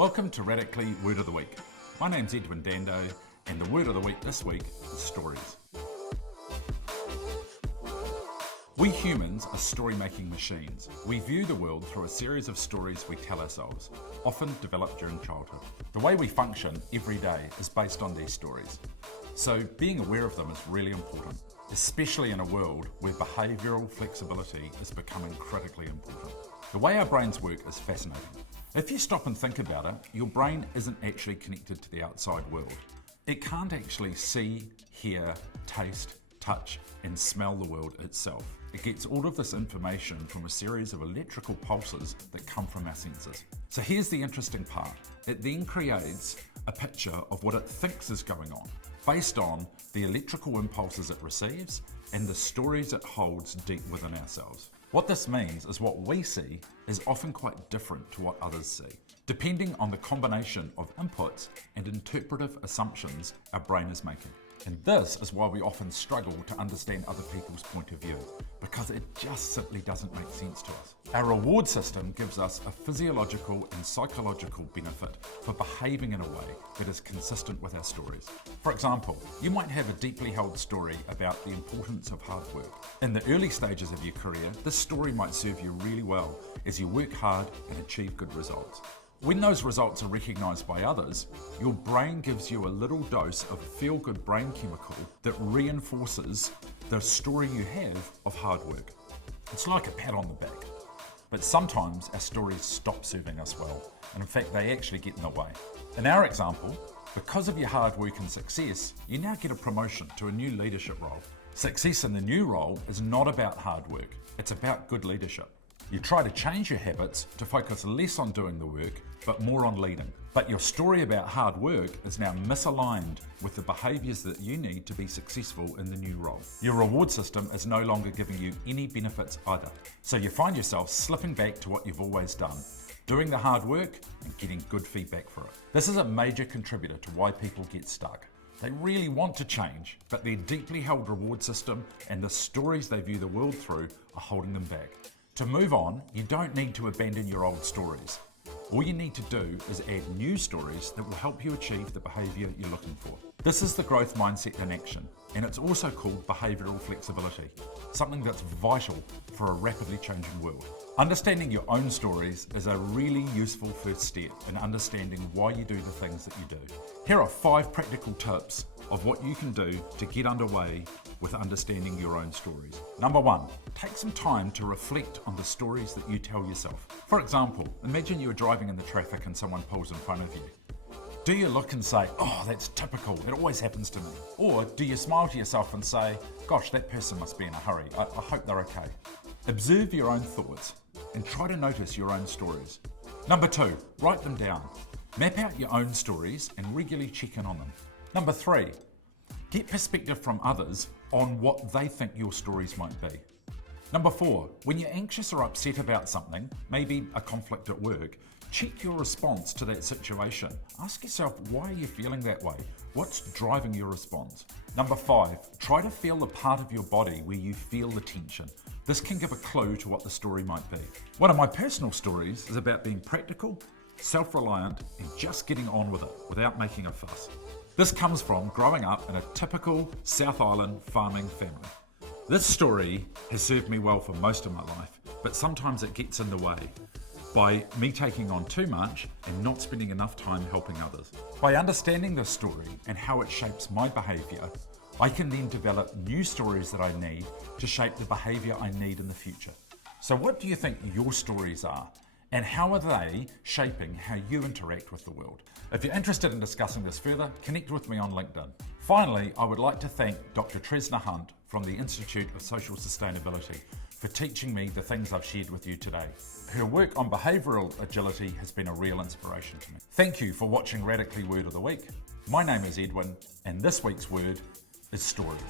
Welcome to Radically Word of the Week. My name's Edwin Dando, and the word of the week this week is stories. We humans are story-making machines. We view the world through a series of stories we tell ourselves, often developed during childhood. The way we function every day is based on these stories. So being aware of them is really important, especially in a world where behavioural flexibility is becoming critically important. The way our brains work is fascinating. If you stop and think about it, your brain isn't actually connected to the outside world. It can't actually see, hear, taste, touch, and smell the world itself. It gets all of this information from a series of electrical pulses that come from our senses. So here's the interesting part. It then creates a picture of what it thinks is going on, based on the electrical impulses it receives and the stories it holds deep within ourselves. What this means is what we see is often quite different to what others see, depending on the combination of inputs and interpretive assumptions our brain is making. And this is why we often struggle to understand other people's point of view, because it just simply doesn't make sense to us. Our reward system gives us a physiological and psychological benefit for behaving in a way that is consistent with our stories. For example, you might have a deeply held story about the importance of hard work. In the early stages of your career, this story might serve you really well as you work hard and achieve good results. When those results are recognised by others, your brain gives you a little dose of a feel-good brain chemical that reinforces the story you have of hard work. It's like a pat on the back. But sometimes our stories stop serving us well, and in fact they actually get in the way. In our example, because of your hard work and success, you now get a promotion to a new leadership role. Success in the new role is not about hard work, it's about good leadership. You try to change your habits to focus less on doing the work, but more on leading. But your story about hard work is now misaligned with the behaviours that you need to be successful in the new role. Your reward system is no longer giving you any benefits either. So you find yourself slipping back to what you've always done, doing the hard work and getting good feedback for it. This is a major contributor to why people get stuck. They really want to change, but their deeply held reward system and the stories they view the world through are holding them back. To move on, you don't need to abandon your old stories. All you need to do is add new stories that will help you achieve the behaviour you're looking for. This is the growth mindset in action, and it's also called behavioural flexibility, something that's vital for a rapidly changing world. Understanding your own stories is a really useful first step in understanding why you do the things that you do. Here are 5 practical tips of what you can do to get underway with understanding your own stories. Number 1, take some time to reflect on the stories that you tell yourself. For example, imagine you are driving in the traffic and someone pulls in front of you. Do you look and say, oh, that's typical, it always happens to me? Or do you smile to yourself and say, gosh, that person must be in a hurry, I hope they're okay. Observe your own thoughts and try to notice your own stories. Number 2, write them down. Map out your own stories and regularly check in on them. Number 3, get perspective from others on what they think your stories might be. Number 4, when you're anxious or upset about something, maybe a conflict at work, check your response to that situation. Ask yourself, why are you feeling that way? What's driving your response? Number 5, try to feel the part of your body where you feel the tension. This can give a clue to what the story might be. One of my personal stories is about being practical, self-reliant, and just getting on with it without making a fuss. This comes from growing up in a typical South Island farming family. This story has served me well for most of my life, but sometimes it gets in the way by me taking on too much and not spending enough time helping others. By understanding this story and how it shapes my behaviour, I can then develop new stories that I need to shape the behaviour I need in the future. So what do you think your stories are? And how are they shaping how you interact with the world? If you're interested in discussing this further, connect with me on LinkedIn. Finally, I would like to thank Dr. Tresna Hunt from the Institute of Social Sustainability for teaching me the things I've shared with you today. Her work on behavioural agility has been a real inspiration to me. Thank you for watching Radically Word of the Week. My name is Edwin, and this week's word is stories.